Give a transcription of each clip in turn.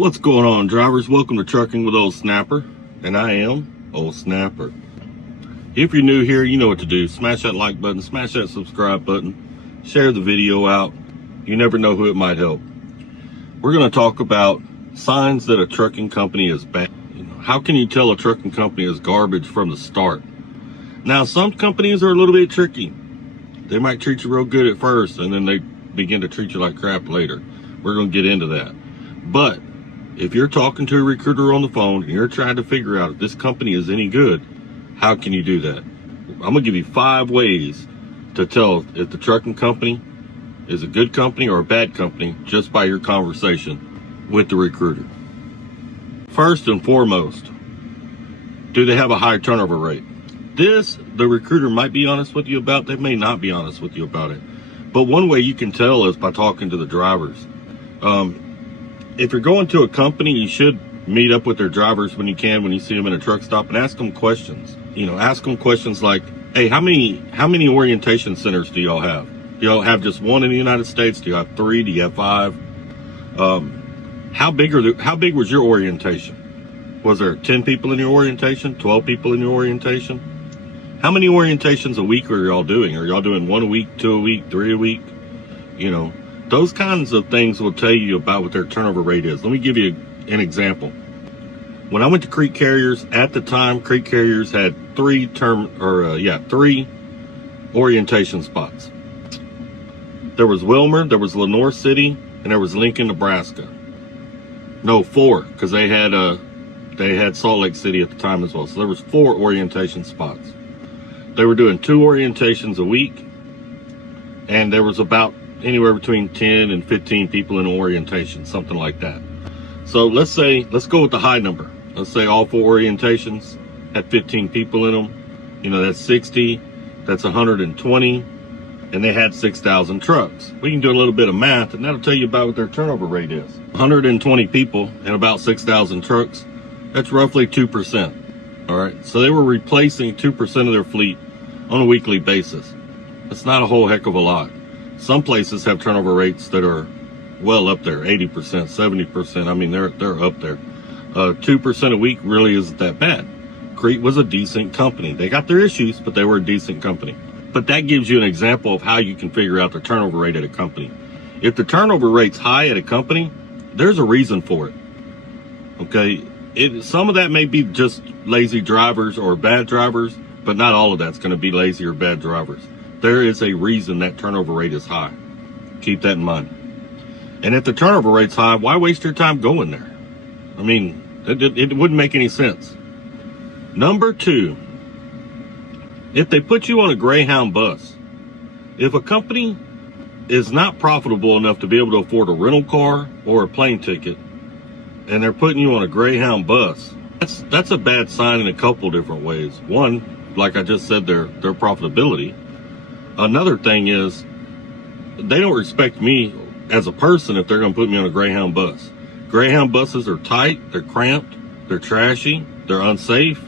What's going on, drivers? Welcome to Trucking with Old Snapper, and I am Old Snapper. If you're new here, you know what to do. Smash that like button, smash that subscribe button, share the video out. You never know who it might help. We're going to talk about signs that a trucking company is bad. How can you tell a trucking company is garbage from the start? Now, some companies are a little bit tricky. They might treat you real good at first, and then they begin to treat you like crap later. We're going to get into that. But if you're talking to a recruiter on the phone and you're trying to figure out if this company is any good, how can you do that? I'm going to give you 5 ways to tell if the trucking company is a good company or a bad company just by your conversation with the recruiter. First and foremost, do they have a high turnover rate? This, the recruiter might be honest with you about. They may not be honest with you about it. But one way you can tell is by talking to the drivers. If you're going to a company, you should meet up with their drivers when you can, when you see them in a truck stop, and ask them questions. Ask them questions like, hey, how many orientation centers do y'all have? Do y'all have just one in the United States? Do you have 3? Do you have 5? How big was your orientation? Was there 10 people in your orientation? 12 people in your orientation? How many orientations a week are y'all doing? Are y'all doing 1 a week, 2 a week, 3 a week? Those kinds of things will tell you about what their turnover rate is. Let me give you an example. When I went to Creek Carriers, at the time, Creek Carriers had 3 orientation spots. There was Wilmer, there was Lenoir City, and there was Lincoln, Nebraska. No, 4, because they had Salt Lake City at the time as well. So there was 4 orientation spots. They were doing 2 orientations a week, and there was about anywhere between 10 and 15 people in orientation, something like that. So let's go with the high number. Let's say all 4 orientations had 15 people in them. That's 60, that's 120, and they had 6,000 trucks. We can do a little bit of math, and that'll tell you about what their turnover rate is. 120 people and about 6,000 trucks, that's roughly 2%. All right, so they were replacing 2% of their fleet on a weekly basis. That's not a whole heck of a lot. Some places have turnover rates that are well up there, 80%, 70%. I mean, they're up there. 2% a week really isn't that bad. Crete was a decent company. They got their issues, but they were a decent company. But that gives you an example of how you can figure out the turnover rate at a company. If the turnover rate's high at a company, there's a reason for it. Okay, some of that may be just lazy drivers or bad drivers, but not all of that's going to be lazy or bad drivers. There is a reason that turnover rate is high. Keep that in mind. And if the turnover rate's high, why waste your time going there? I mean, it wouldn't make any sense. Number 2, if they put you on a Greyhound bus, if a company is not profitable enough to be able to afford a rental car or a plane ticket, and they're putting you on a Greyhound bus, that's a bad sign in a couple different ways. One, like I just said, their profitability. Another thing is, they don't respect me as a person if they're going to put me on a Greyhound bus. Greyhound buses are tight, they're cramped, they're trashy, they're unsafe.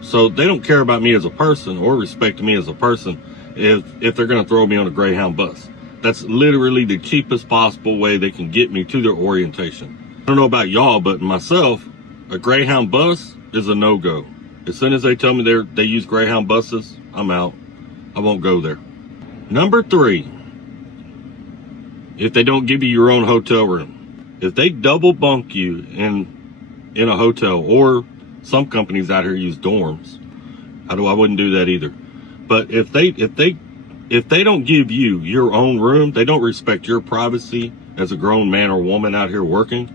So they don't care about me as a person or respect me as a person if they're going to throw me on a Greyhound bus. That's literally the cheapest possible way they can get me to their orientation. I don't know about y'all, but myself, a Greyhound bus is a no-go. As soon as they tell me they use Greyhound buses, I'm out. I won't go there. Number 3, if they don't give you your own hotel room. If they double bunk you in a hotel, or some companies out here use dorms. I wouldn't do that either. But if they don't give you your own room, they don't respect your privacy as a grown man or woman out here working.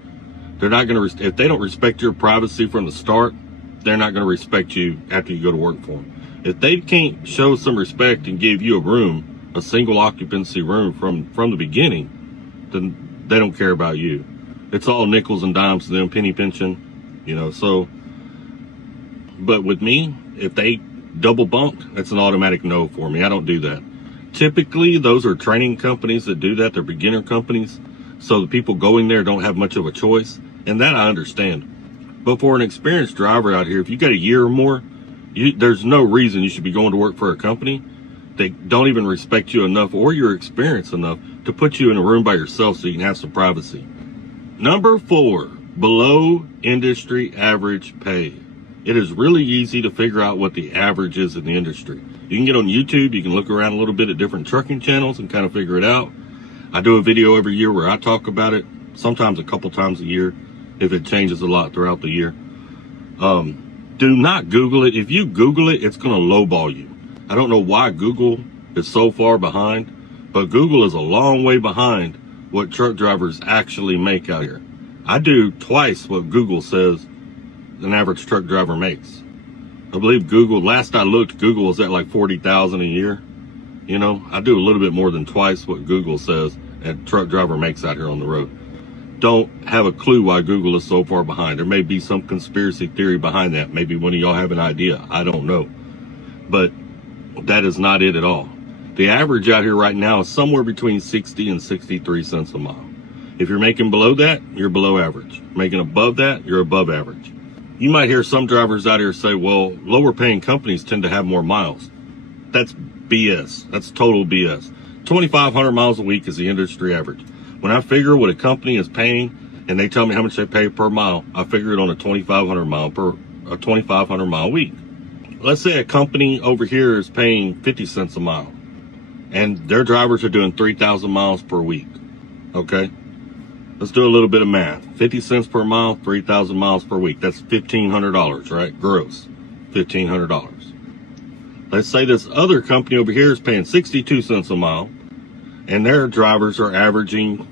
They're not going to, if they don't respect your privacy from the start, they're not going to respect you after you go to work for them. If they can't show some respect and give you a room, a single occupancy room from the beginning, then they don't care about you. It's all nickels and dimes to them, penny pinching, but with me, if they double bunk, that's an automatic no for me. I don't do that. Typically, those are training companies that do that. They're beginner companies. So the people going there don't have much of a choice. And that I understand. But for an experienced driver out here, if you got a year or more, there's no reason you should be going to work for a company. They don't even respect you enough or your experience enough to put you in a room by yourself so you can have some privacy. Number 4, below industry average pay. It is really easy to figure out what the average is in the industry. You can get on YouTube, you can look around a little bit at different trucking channels and kind of figure it out. I do a video every year where I talk about it, sometimes a couple times a year, if it changes a lot throughout the year. Do not Google it. If you Google it, it's going to lowball you. I don't know why Google is so far behind, but Google is a long way behind what truck drivers actually make out here. I do twice what Google says an average truck driver makes. I believe Google, last I looked, Google was at like $40,000 a year. You know, I do a little bit more than twice what Google says a truck driver makes out here on the road. Don't have a clue why Google is so far behind. There may be some conspiracy theory behind that. Maybe one of y'all have an idea. I don't know. But that is not it at all. The average out here right now is somewhere between 60 and 63 cents a mile. If you're making below that, you're below average. Making above that, you're above average. You might hear some drivers out here say, well, lower paying companies tend to have more miles. That's BS. That's total BS. 2,500 miles a week is the industry average. When I figure what a company is paying and they tell me how much they pay per mile, I figure it on a 2,500 mile week. Let's say a company over here is paying 50 cents a mile and their drivers are doing 3,000 miles per week. Okay. Let's do a little bit of math. 50 cents per mile, 3,000 miles per week. That's $1,500, right? Gross. $1,500. Let's say this other company over here is paying 62 cents a mile and their drivers are averaging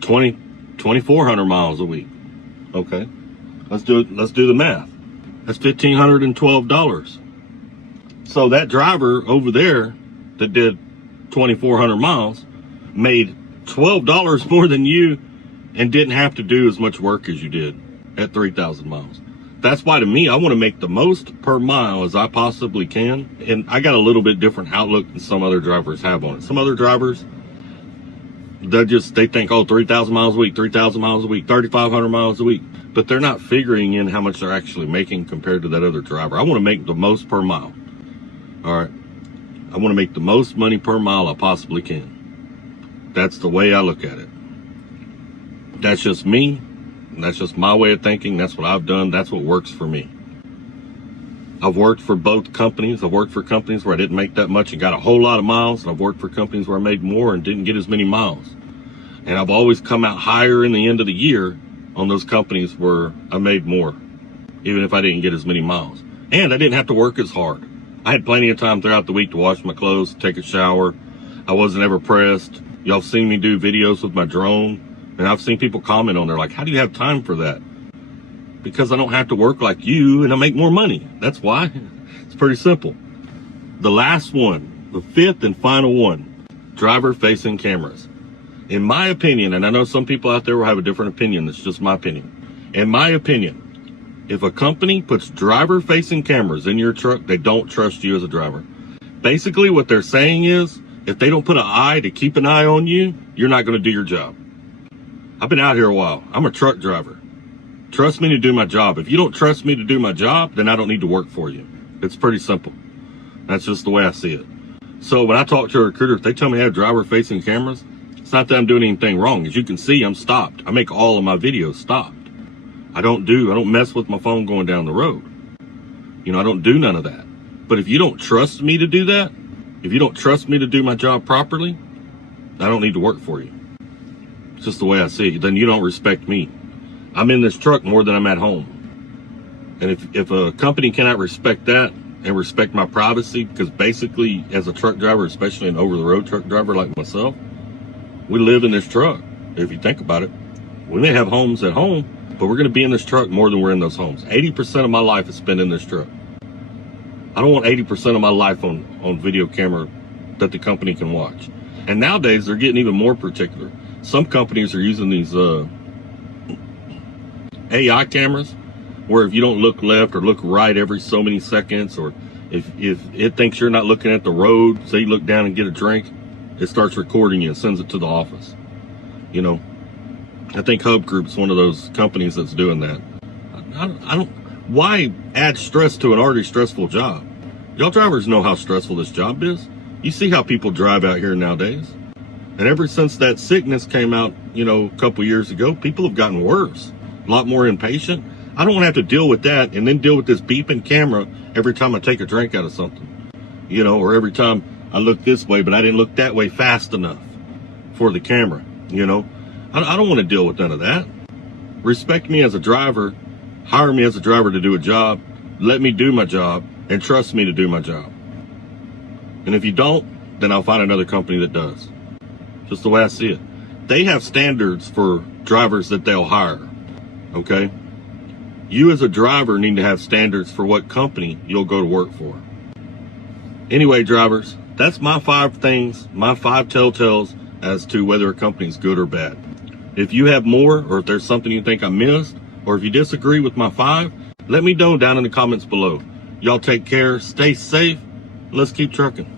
2,400 miles a week. Okay. Let's do the math. That's $1,512. So that driver over there that did 2,400 miles made $12 more than you and didn't have to do as much work as you did at 3,000 miles. That's why to me, I want to make the most per mile as I possibly can. And I got a little bit different outlook than some other drivers have on it. Some other drivers, they think, oh, 3,000 miles a week, 3,000 miles a week, 3,500 miles a week. But they're not figuring in how much they're actually making compared to that other driver. I want to make the most per mile. All right. I want to make the most money per mile I possibly can. That's the way I look at it. That's just me. That's just my way of thinking. That's what I've done. That's what works for me. I've worked for both companies. I've worked for companies where I didn't make that much and got a whole lot of miles. And I've worked for companies where I made more and didn't get as many miles. And I've always come out higher in the end of the year on those companies where I made more, even if I didn't get as many miles. And I didn't have to work as hard. I had plenty of time throughout the week to wash my clothes, take a shower. I wasn't ever pressed. Y'all seen me do videos with my drone. And I've seen people comment on there like, how do you have time for that? Because I don't have to work like you and I make more money. That's why. It's pretty simple. The last one, the fifth and final one, driver facing cameras. In my opinion, and I know some people out there will have a different opinion, that's just my opinion. In my opinion, if a company puts driver facing cameras in your truck, they don't trust you as a driver. Basically what they're saying is, if they don't put an eye to keep an eye on you, you're not going to do your job. I've been out here a while. I'm a truck driver. Trust me to do my job. If you don't trust me to do my job, then I don't need to work for you. It's pretty simple. That's just the way I see it. So when I talk to a recruiter, if they tell me I have driver facing cameras, it's not that I'm doing anything wrong. As you can see, I'm stopped. I make all of my videos stopped. I don't mess with my phone going down the road. You know, I don't do none of that. But if you don't trust me to do that, if you don't trust me to do my job properly, I don't need to work for you. It's just the way I see it. Then you don't respect me. I'm in this truck more than I'm at home. And if a company cannot respect that and respect my privacy, because basically as a truck driver, especially an over-the-road truck driver like myself, we live in this truck. If you think about it, we may have homes at home, but we're going to be in this truck more than we're in those homes. 80% of my life is spent in this truck. I don't want 80% of my life on video camera that the company can watch. And nowadays they're getting even more particular. Some companies are using these AI cameras where if you don't look left or look right every so many seconds, or if it thinks you're not looking at the road, say you look down and get a drink, it starts recording you and sends it to the office. You know, I think Hub Group's one of those companies that's doing that. I don't, why add stress to an already stressful job? Y'all drivers know how stressful this job is. You see how people drive out here nowadays. And ever since that sickness came out, you know, a couple years ago. People have gotten worse, a lot more impatient. I don't want to have to deal with that and then deal with this beeping camera every time I take a drink out of something, you know, or every time I look this way, but I didn't look that way fast enough for the camera, you know. I don't want to deal with none of that. Respect me as a driver, hire me as a driver to do a job, let me do my job, and trust me to do my job. And if you don't, then I'll find another company that does. Just the way I see it. They have standards for drivers that they'll hire, okay? You as a driver need to have standards for what company you'll go to work for. Anyway, drivers, that's my 5 things, my 5 telltales as to whether a company's good or bad. If you have more, or if there's something you think I missed, or if you disagree with my 5, let me know down in the comments below. Y'all take care, stay safe, let's keep trucking.